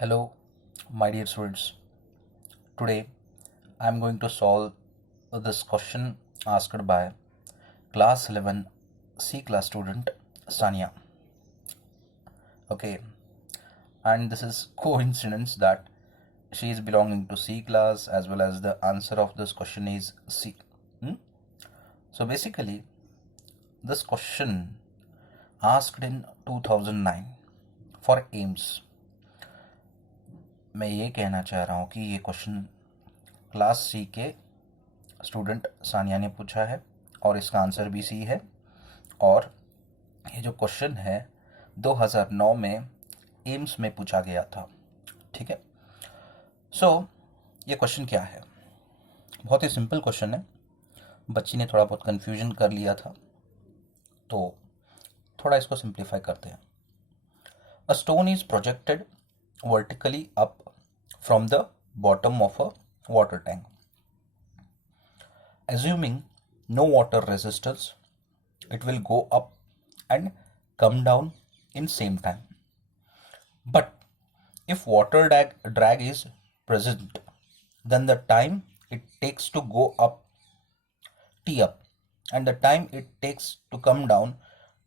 Hello, my dear students. Today I am going to solve this question asked by class 11 C class student Sania. Okay, and this is coincidence that she is belonging to C class as well as the answer of this question is C. So basically, this question asked in 2009 for AIIMS. मैं ये कहना चाह रहा हूँ कि ये question class C के स्टूडेंट सानिया ने पूछा है और इसका आंसर भी सी है। और ये जो क्वेश्चन है 2009 में एम्स में पूछा गया था। ठीक है, ये क्वेश्चन क्या है? बहुत ही सिंपल क्वेश्चन है। बच्ची ने थोड़ा बहुत कन्फ्यूजन कर लिया था, तो थोड़ा इसको सिंप्लीफाई करते हैं। A stone is projected vertically up from the bottom of a water tank. Assuming no water resistance, it will go up and come down in same time. But if water drag is present, then the time it takes to go up, T up, and the time it takes to come down,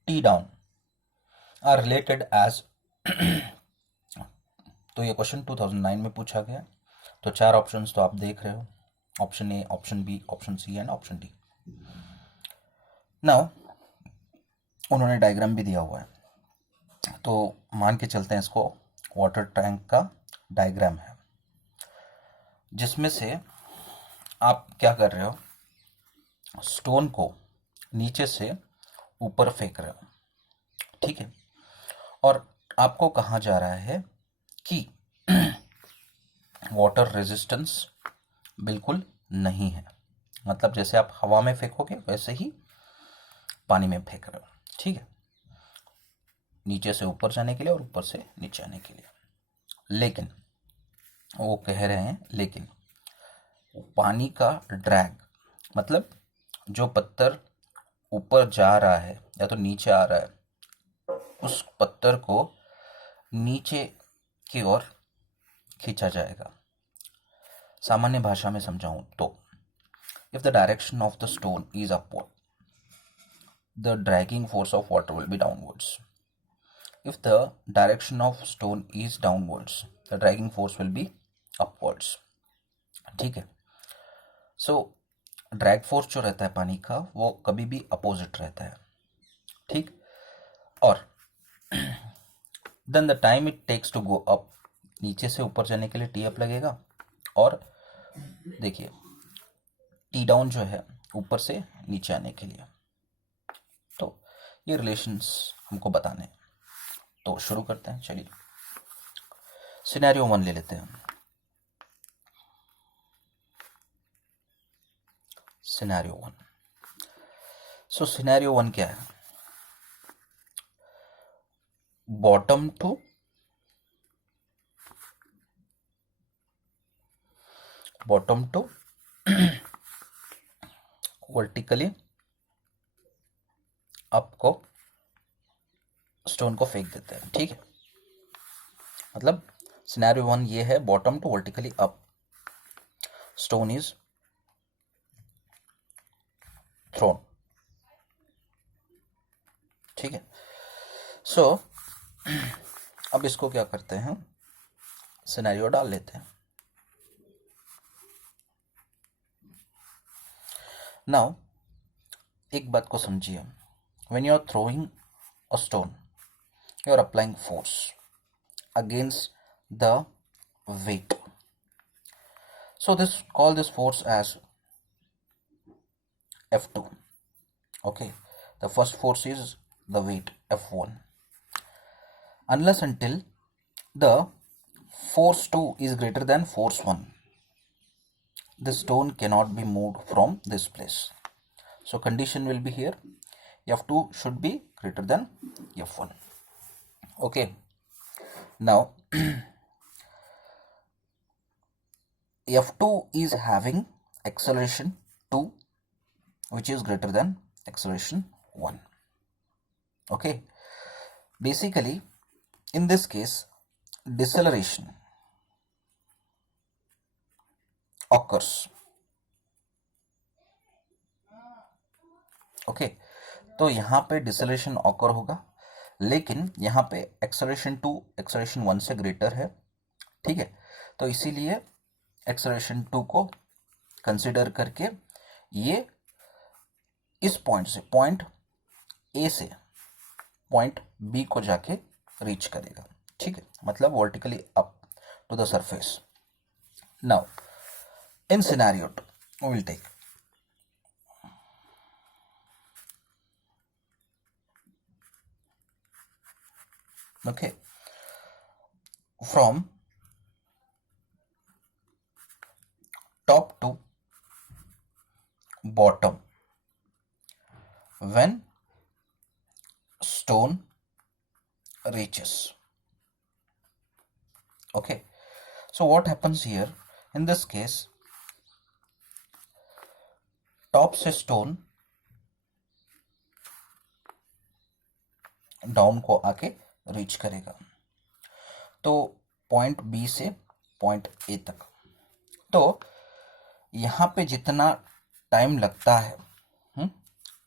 T down, are related as तो ये क्वेश्चन 2009 में पूछा गया। तो चार ऑप्शंस तो आप देख रहे हो, option A, option B, option C and option D. Now उन्होंने डायग्राम भी दिया हुआ है, तो मान के चलते हैं इसको वाटर टैंक का डायग्राम है, जिसमें से आप क्या कर रहे हो, स्टोन को नीचे से ऊपर फेंक रहे हो। ठीक है, और आपको कहा जा रहा है कि वाटर रेजिस्टेंस बिल्कुल नहीं है। मतलब जैसे आप हवा में फेंकोगे वैसे ही पानी में फेंक रहे हो। ठीक है, नीचे से ऊपर जाने के लिए और ऊपर से नीचे आने के लिए। लेकिन वो कह रहे हैं लेकिन पानी का ड्रैग, मतलब जो पत्थर ऊपर जा रहा है या तो नीचे आ रहा है, उस पत्थर को नीचे की ओर खींचा जाएगा। सामान्य भाषा में समझाऊं तो, if the direction of the stone is upward, the dragging force of water will be downwards. If the direction of stone is downwards, the dragging force will be upwards. ठीक है, सो ड्रैग फोर्स जो रहता है पानी का, वो कभी भी अपोजिट रहता है. ठीक, और then the time it takes to go up, नीचे से ऊपर जाने के लिए टी अप लगेगा, और देखिए टी डाउन जो है ऊपर से नीचे आने के लिए. तो ये रिलेशंस हमको बताने हैं, तो शुरू करते हैं. चलिए सिनेरियो 1 ले लेते हैं. सिनेरियो 1. सो सिनेरियो 1 क्या है? बॉटम टू वर्टिकली अप को स्टोन को फेंक देते हैं. ठीक है, मतलब सिनेरियो 1 ये है, bottom to vertically up stone is throne. ठीक है, सो अब इसको क्या करते हैं, सिनेरियो डाल लेते हैं. नाउ एक बात को समझिए, when you are throwing a stone, you are applying force against the weight. So call this force as F2. Okay, the first force is the weight F1. Unless until the force 2 is greater than force 1, the stone cannot be moved from this place. So condition will be here, F2 should be greater than F1. Okay, now F2 is having acceleration 2, which is greater than acceleration 1. Okay, basically in this case deceleration occurs. Okay तो यहाँ पे डिसेलेरेशन ऑकर होगा, लेकिन यहाँ पे एक्सेलरेशन 2 एक्सेलरेशन 1 से ग्रेटर है, ठीक है। तो इसीलिए एक्सेलरेशन 2 को कंसिडर करके ये इस पॉइंट से, पॉइंट ए से पॉइंट बी को जाके रीच करेगा, ठीक है, मतलब vertically up to the surface. Now in scenario 2 we will take okay from top to bottom when stone reaches. Okay, so what happens here in this case, top से stone down को आके रीच करेगा, तो पॉइंट बी से point A तक. तो यहाँ पे जितना टाइम लगता है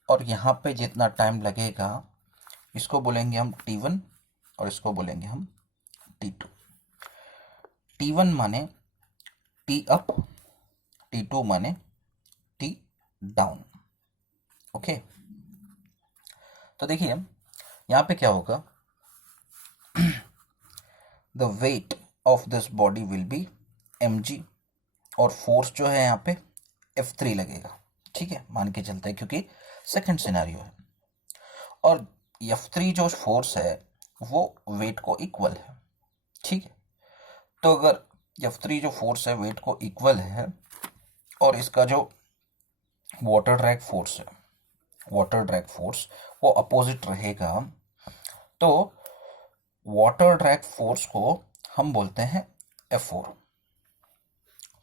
और यहाँ पे जितना टाइम लगेगा, इसको बोलेंगे हम T1 और इसको बोलेंगे हम T2. T1 माने T अप, T2 माने T डाउन. ओके, तो देखिए यहाँ पे क्या होगा, the weight of this body will be mg और फोर्स जो है यहाँ पे F3 लगेगा, ठीक है, मान के चलते हैं क्योंकि सेकंड सिनेरियो है. और F3 जो फोर्स है वो वेट को इक्वल है, ठीक है. तो अगर F3 जो फोर्स है वेट को इक्वल है और इसका जो वाटर ड्रैग फोर्स है, वाटर ड्रैग फोर्स वो अपोजिट रहेगा, तो वाटर ड्रैग फोर्स को हम बोलते हैं F4,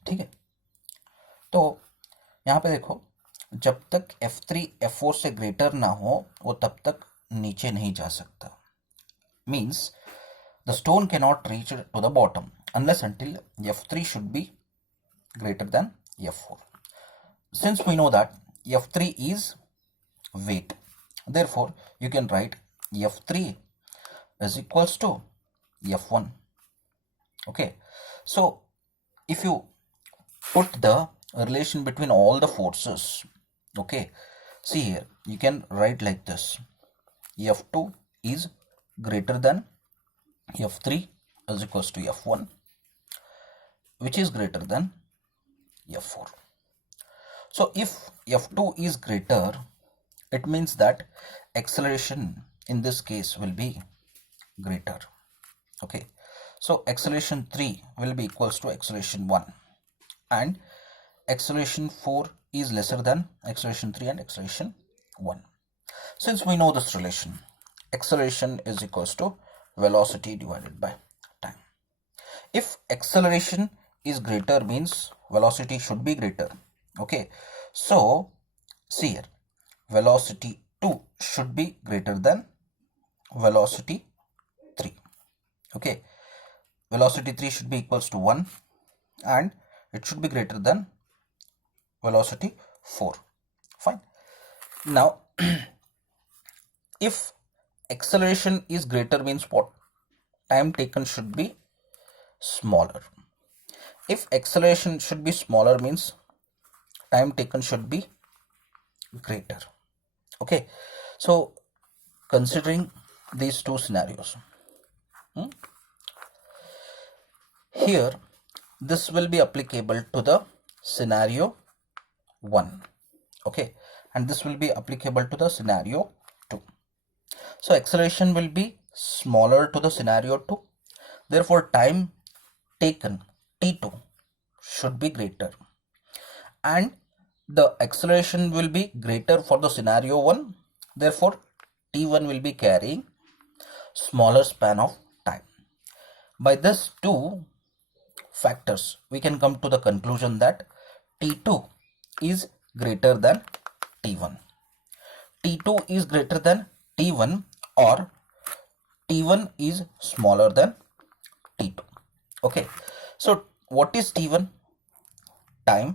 ठीक है. तो यहाँ पे देखो, जब तक F3 F4 से ग्रेटर ना हो वो तब तक नीचे नहीं जा सकता. Means the stone can not reach to the bottom unless until F3 should be greater than F4. Since we know that F3 is weight, therefore you can write F3 is equals to F1. Okay, so if you put the relation between all the forces, okay, see here you can write like this: F2 is greater than F3 is equals to F1, which is greater than F4. So if F2 is greater, it means that acceleration in this case will be greater. Okay, so acceleration 3 will be equals to acceleration 1 and acceleration 4 is lesser than acceleration 3 and acceleration 1. Since we know this relation, acceleration is equals to velocity divided by time. If acceleration is greater means velocity should be greater. Okay, so see here, velocity 2 should be greater than velocity 3. Okay, velocity 3 should be equals to 1 and it should be greater than velocity 4. Fine. Now if acceleration is greater means what? Time taken should be smaller. If acceleration should be smaller means time taken should be greater. Okay, so considering these two scenarios, here this will be applicable to the scenario 1, okay, and this will be applicable to the scenario 2. So acceleration will be smaller to the scenario 2, therefore time taken T2 should be greater, and the acceleration will be greater for the scenario 1, therefore T1 will be carrying smaller span of time. By this two factors we can come to the conclusion that T2 is greater than T1. T2 is greater than T1 or T1 is smaller than T2. Okay, so what is T1? time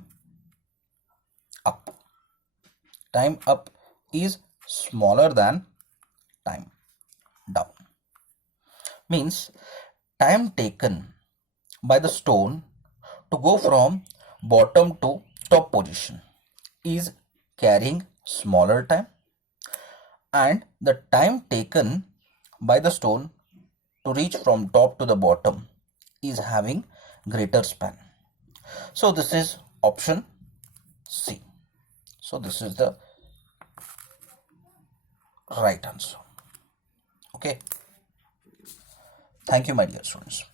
up. Time up is smaller than time down. Means time taken by the stone to go from bottom to top position is carrying smaller time, and the time taken by the stone to reach from top to the bottom is having greater span. So this is option C. So this is the right answer. Okay. Thank you, my dear students.